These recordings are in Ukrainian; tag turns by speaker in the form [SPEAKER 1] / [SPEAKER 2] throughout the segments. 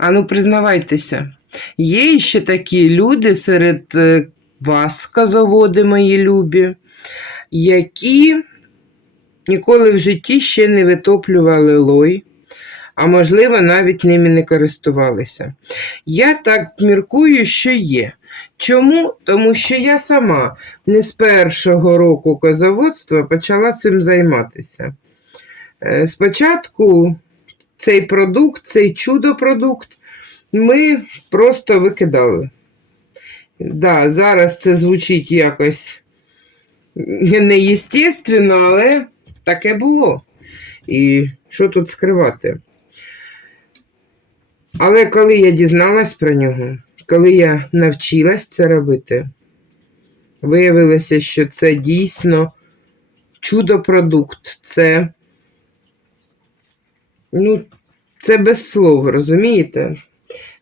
[SPEAKER 1] Ану, признавайтеся, є ще такі люди серед е, вас, козоводи мої любі, які ніколи в житті ще не витоплювали лой, а можливо, навіть ними не користувалися. Я так міркую, що є. Чому? Тому що я сама не з першого року козоводства почала цим займатися. Е, Спочатку цей продукт, цей чудо-продукт ми просто викидали. Да, зараз це звучить якось неєстественно, але таке було. І що тут скривати? Але коли я дізналась про нього, коли я навчилась це робити, виявилося, що це дійсно чудо-продукт. Це, ну, це без слов, розумієте?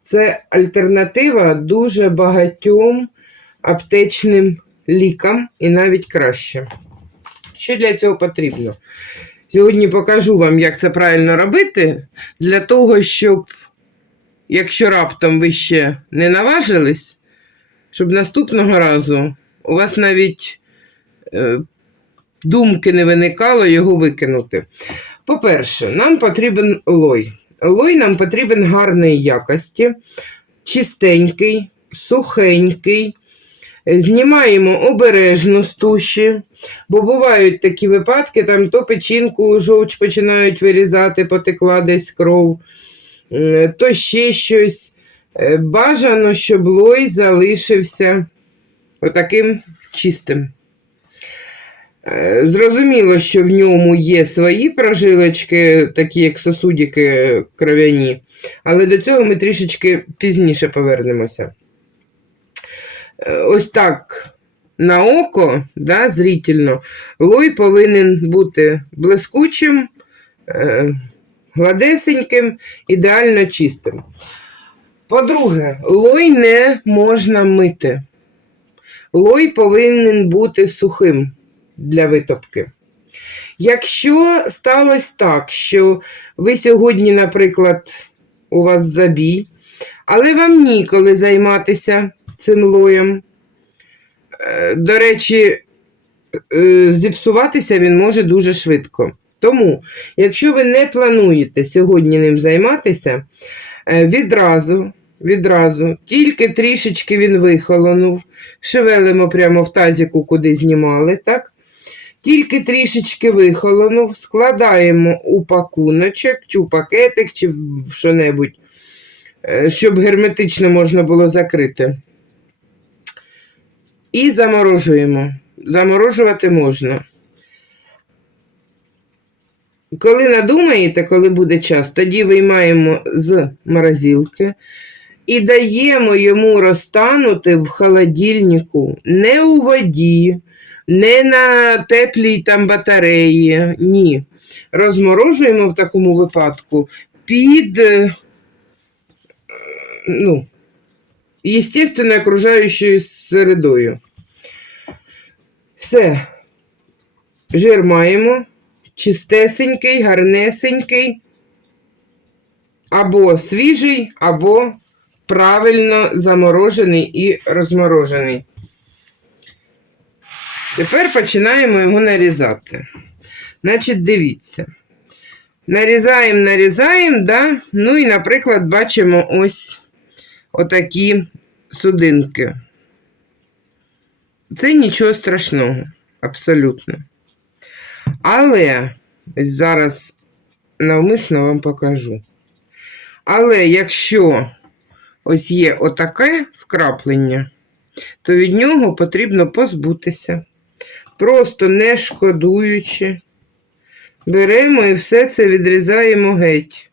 [SPEAKER 1] Це альтернатива дуже багатьом аптечним лікам і навіть краще. Що для цього потрібно? Сьогодні покажу вам, як це правильно робити, для того, щоб, якщо раптом ви ще не наважились, щоб наступного разу у вас навіть е, думки не виникало його викинути. По-перше, нам потрібен лой. Лой нам потрібен гарної якості, чистенький, сухенький. Знімаємо обережно з туші, бо бувають такі випадки, там то печінку жовч починають вирізати, потекла десь кров, то ще щось. Е, Бажано, щоб лой залишився отаким чистим. Е, Зрозуміло, що в ньому є свої прожилочки, такі як сосудики кров'яні, але до цього ми трішечки пізніше повернемося. Е, Ось так на око, да, зрительно, лой повинен бути блискучим, е, гладесеньким, ідеально чистим. По-друге, лой не можна мити. Лой повинен бути сухим для витопки. Якщо сталося так, що ви сьогодні, наприклад, у вас забій, але вам ніколи займатися цим лоєм, е, до речі, е, зіпсуватися він може дуже швидко. Тому, якщо ви не плануєте сьогодні ним займатися, е, відразу, відразу, тільки трішечки він вихолонув, шевелимо прямо в тазіку, куди знімали, так? Тільки трішечки вихолонув, складаємо у пакуночок, чи в пакетик, чи в що-небудь, е, щоб герметично можна було закрити. І заморожуємо. Заморожувати можна. Коли надумаєте, коли буде час, тоді виймаємо з морозилки і даємо йому розтанути в холодильнику не у воді, не на теплій там батареї. Ні. Розморожуємо в такому випадку під е, ну, естественно, окружаючою середою. Все. Жир маємо. Чистесенький, гарнесенький. Або свіжий, або правильно заморожений і розморожений. Тепер починаємо його нарізати. Значить, дивіться. Нарізаємо, нарізаємо, да? ну і, наприклад, бачимо ось отакі судинки. Це нічого страшного, абсолютно. Але зараз навмисно вам покажу. Але якщо ось є отаке вкраплення, то від нього потрібно позбутися. Просто не шкодуючи. Беремо і все це відрізаємо геть.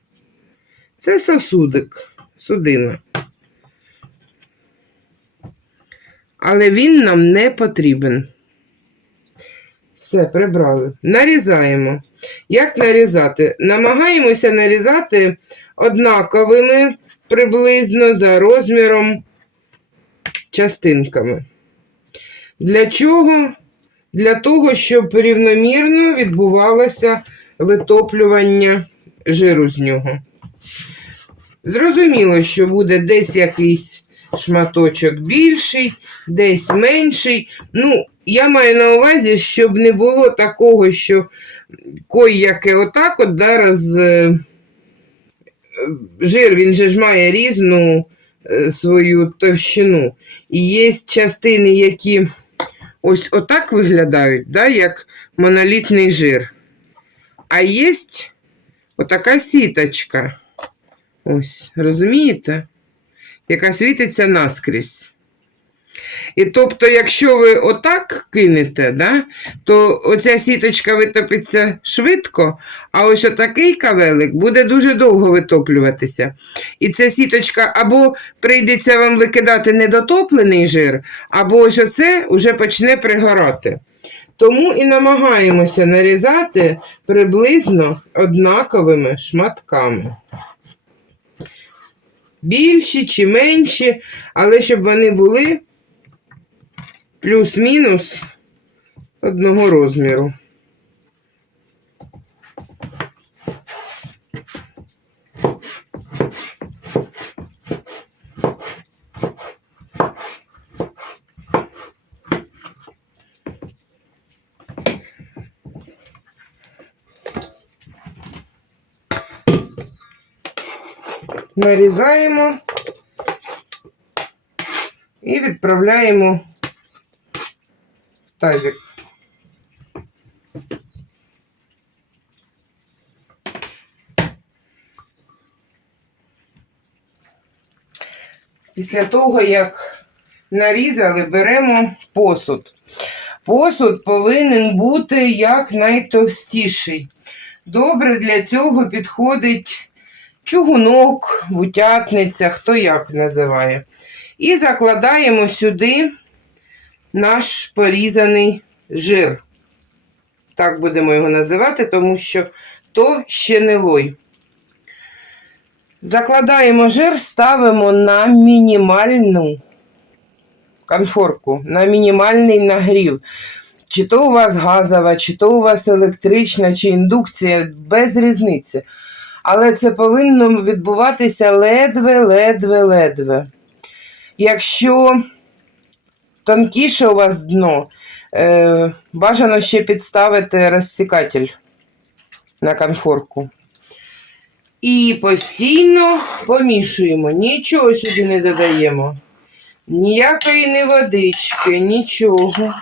[SPEAKER 1] Це сосудик, судина. Але він нам не потрібен. Все, прибрали. Нарізаємо. Як нарізати? Намагаємося нарізати однаковими приблизно за розміром частинками. Для чого? Для того, щоб рівномірно відбувалося витоплювання жиру з нього. Зрозуміло, що буде десь якийсь шматочок більший, десь менший. Ну, я маю на увазі, щоб не було такого, що кой яке отак от зараз е, жир, він же ж має різну е, свою товщину. І є частини, які ось отак виглядають, да, як монолітний жир. А є отака сіточка. Ось, розумієте? Яка світиться наскрізь. І тобто, якщо ви отак кинете, да, то оця сіточка витопиться швидко, а ось отакий кавелик буде дуже довго витоплюватися. І ця сіточка або прийдеться вам викидати недотоплений жир, або ось оце вже почне пригорати. Тому і намагаємося нарізати приблизно однаковими шматками. Більші чи менші, але щоб вони були плюс-мінус одного розміру. Нарізаємо і відправляємо в тазик. Після того, як нарізали, беремо посуд. Посуд повинен бути якнайтовстіший. Добре для цього підходить чугунок, вутятниця, хто як називає. І закладаємо сюди наш порізаний жир. Так будемо його називати, тому що то ще не лой. Закладаємо жир, ставимо на мінімальну конфорку, на мінімальний нагрів. Чи то у вас газова, чи то у вас електрична, чи індукція, без різниці. Але це повинно відбуватися ледве-ледве-ледве. Якщо тонкіше у вас дно, е, бажано ще підставити розсікатель на конфорку. І постійно помішуємо, нічого сюди не додаємо. Ніякої не водички, нічого.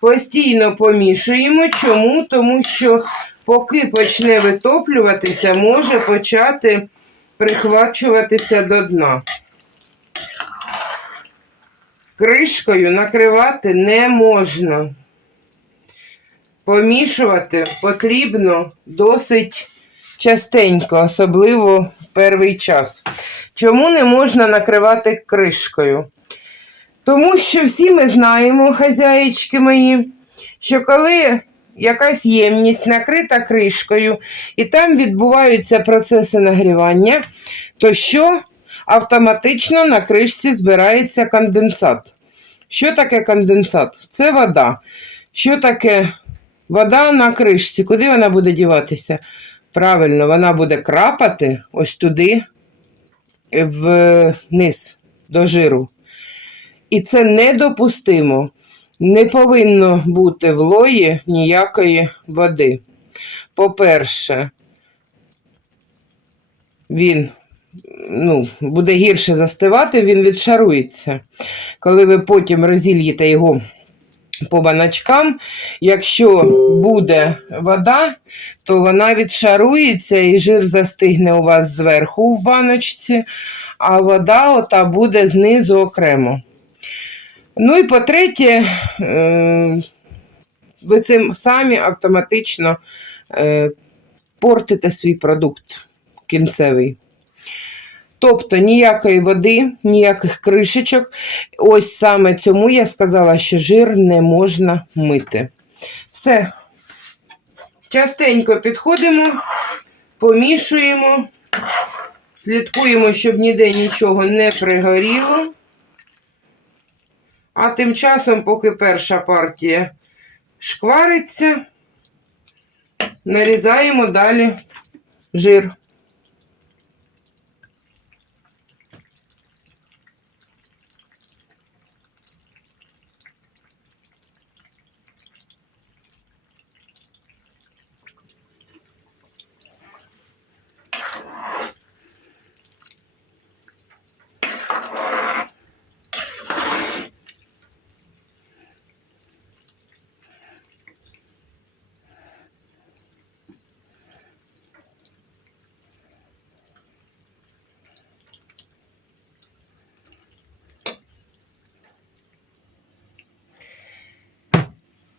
[SPEAKER 1] Постійно помішуємо. Чому? Тому що поки почне витоплюватися, може почати прихвачуватися до дна. Кришкою накривати не можна. Помішувати потрібно досить частенько, особливо перший час. Чому не можна накривати кришкою? Тому що всі ми знаємо, хазяїчки мої, що коли якась ємність накрита кришкою, і там відбуваються процеси нагрівання, то що автоматично на кришці збирається конденсат. Що таке конденсат? Це вода. Що таке вода на кришці? Куди вона буде діватися? Правильно, вона буде крапати ось туди вниз до жиру. І це недопустимо. Не повинно бути в лої ніякої води. По-перше, він ну, буде гірше застивати, він відшарується. Коли ви потім розільєте його по баночкам, якщо буде вода, то вона відшарується і жир застигне у вас зверху в баночці, а вода ота буде знизу окремо. Ну і по-третє, е, ви цим самі автоматично е, портите свій продукт кінцевий. Тобто ніякої води, ніяких кришечок. Ось саме цьому я сказала, що жир не можна мити. Все. Частенько підходимо, помішуємо, Слідкуємо, щоб ніде нічого не пригоріло. А тим часом, поки перша партія шквариться, нарізаємо далі жир.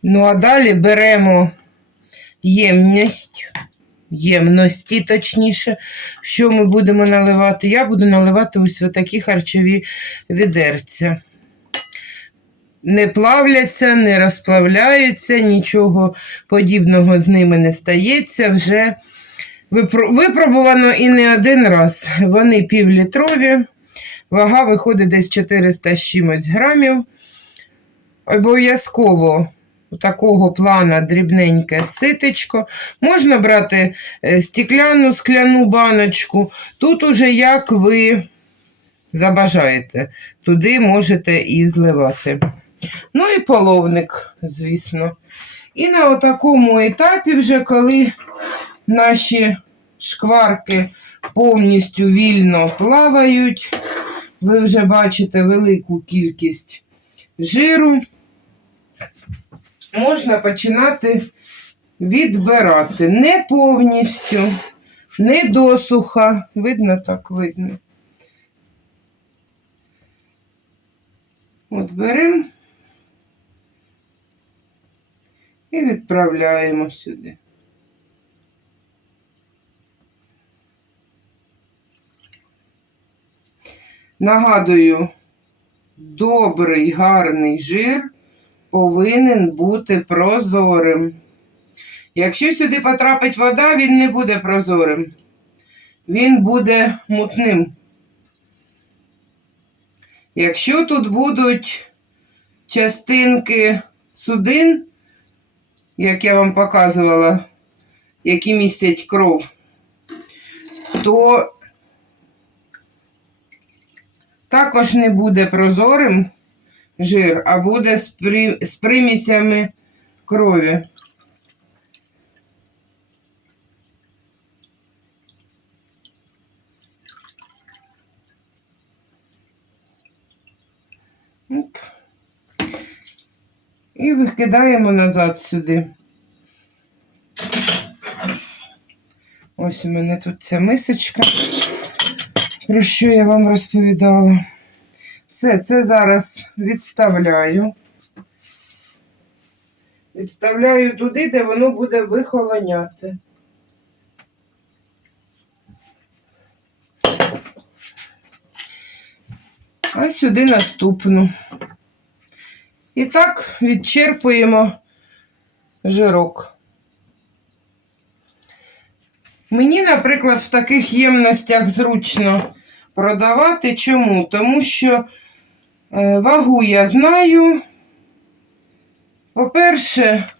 [SPEAKER 1] Ну, а далі беремо ємність, ємності, точніше, що ми будемо наливати. Я буду наливати ось такі харчові відерця. Не плавляться, не розплавляються, нічого подібного з ними не стається. Вже випробувано і не один раз. Вони півлітрові, вага виходить десь 400 з чимось грамів. Обов'язково такого плана дрібненьке ситечко. Можна брати е, стекляну скляну баночку. Тут уже як ви забажаєте, туди можете і зливати. Ну і половник, звісно. І на такому етапі, вже коли наші шкварки повністю вільно плавають, ви вже бачите велику кількість жиру можна починати відбирати. Не повністю, не досуха. Видно так, видно. От беремо і відправляємо сюди. Нагадую, добрий, гарний жир повинен бути прозорим. Якщо сюди потрапить вода, він не буде прозорим. Він буде мутним. Якщо тут будуть частинки судин, як я вам показувала, які містять кров, то також не буде прозорим жир, а буде з, при... з примісями крові. І викидаємо назад сюди. Ось у мене тут ця мисочка, про що я вам розповідала. Все, це зараз відставляю. Відставляю туди, де воно буде вихолоняти. А сюди наступну. І так відчерпуємо жирок. Мені, наприклад, в таких ємностях зручно продавати. Чому? Тому що вагу я знаю. По-перше,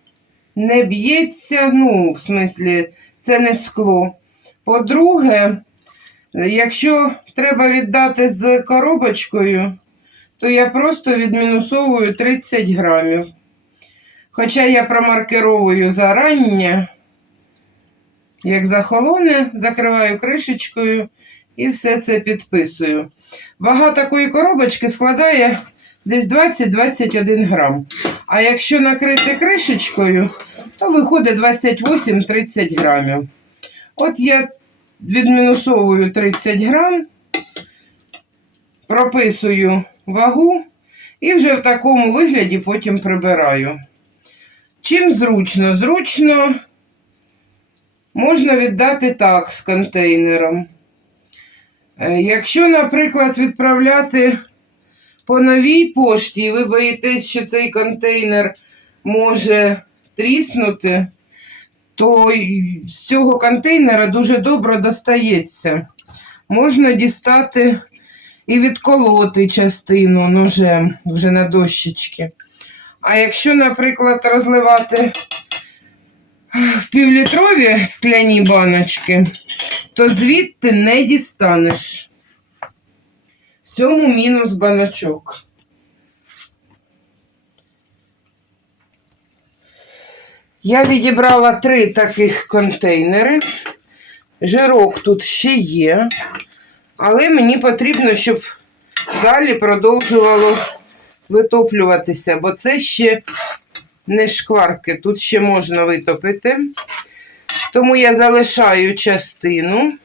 [SPEAKER 1] не б'ється, ну, в смислі, це не скло. По-друге, якщо треба віддати з коробочкою, то я просто відмінусовую 30 грамів. Хоча я промаркеровую зарання, як захолоне, закриваю кришечкою і все це підписую. Вага такої коробочки складає десь 20-21 грам. А якщо накрити кришечкою, то виходить 28-30 грамів. От я відмінусовую 30 грам, прописую вагу і вже в такому вигляді потім прибираю. Чим зручно? Зручно можна віддати так з контейнером. Е, Якщо, наприклад, відправляти по новій пошті, і ви боїтесь, що цей контейнер може тріснути, то з цього контейнера дуже добре достається можна дістати і відколоти частину ножем вже на дощечки. А якщо, наприклад, розливати в півлітрові скляні баночки, то звідти не дістанеш. В цьому мінус баночок. Я відібрала три таких контейнери. Жирок тут ще є, але мені потрібно, щоб далі продовжувало витоплюватися, бо це ще не шкварки, тут ще можна витопити. Тому я залишаю частину,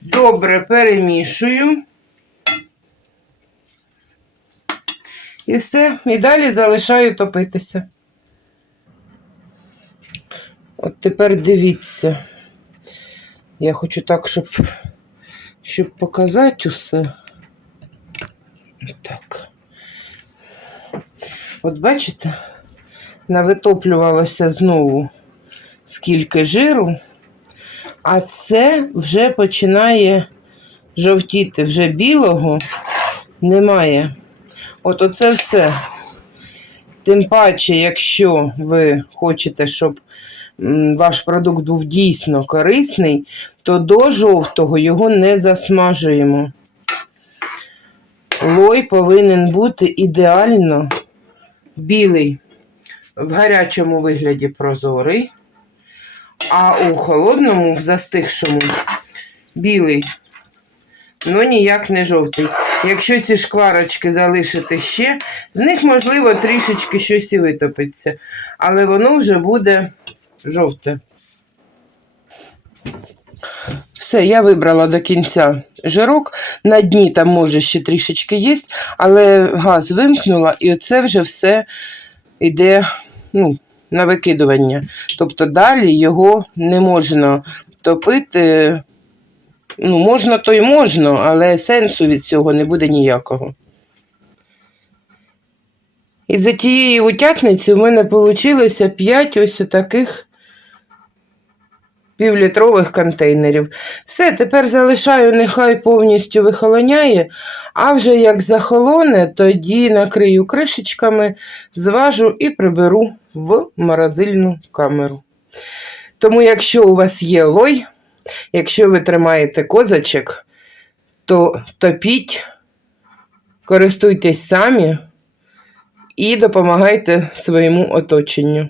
[SPEAKER 1] добре перемішую. І все, і далі залишаю топитися. От тепер дивіться. Я хочу так, щоб, щоб показати усе. Так. От бачите, навитоплювалося знову скільки жиру, а це вже починає жовтіти, вже білого немає. От оце все. Тим паче, якщо ви хочете, щоб ваш продукт був дійсно корисний, то до жовтого його не засмажуємо. Лой повинен бути ідеально білий, в гарячому вигляді прозорий, а у холодному, в застигшому, білий, ну ніяк не жовтий. Якщо ці шкварочки залишити ще, з них, можливо, трішечки щось і витопиться, але воно вже буде жовте. Все, я вибрала до кінця жирок. На дні там може ще трішечки є, але газ вимкнула, і оце вже все йде ну, на викидування. Тобто далі його не можна топити. Ну, можна, то й можна, але сенсу від цього не буде ніякого. І за тієї утятниці в мене вийшло 5 ось таких півлітрових контейнерів. Все, тепер залишаю, нехай повністю вихолоняє, а вже як захолоне, тоді накрию кришечками, зважу і приберу в морозильну камеру. Тому, якщо у вас є лой, якщо ви тримаєте козачок, то топіть, користуйтесь самі і допомагайте своєму оточенню.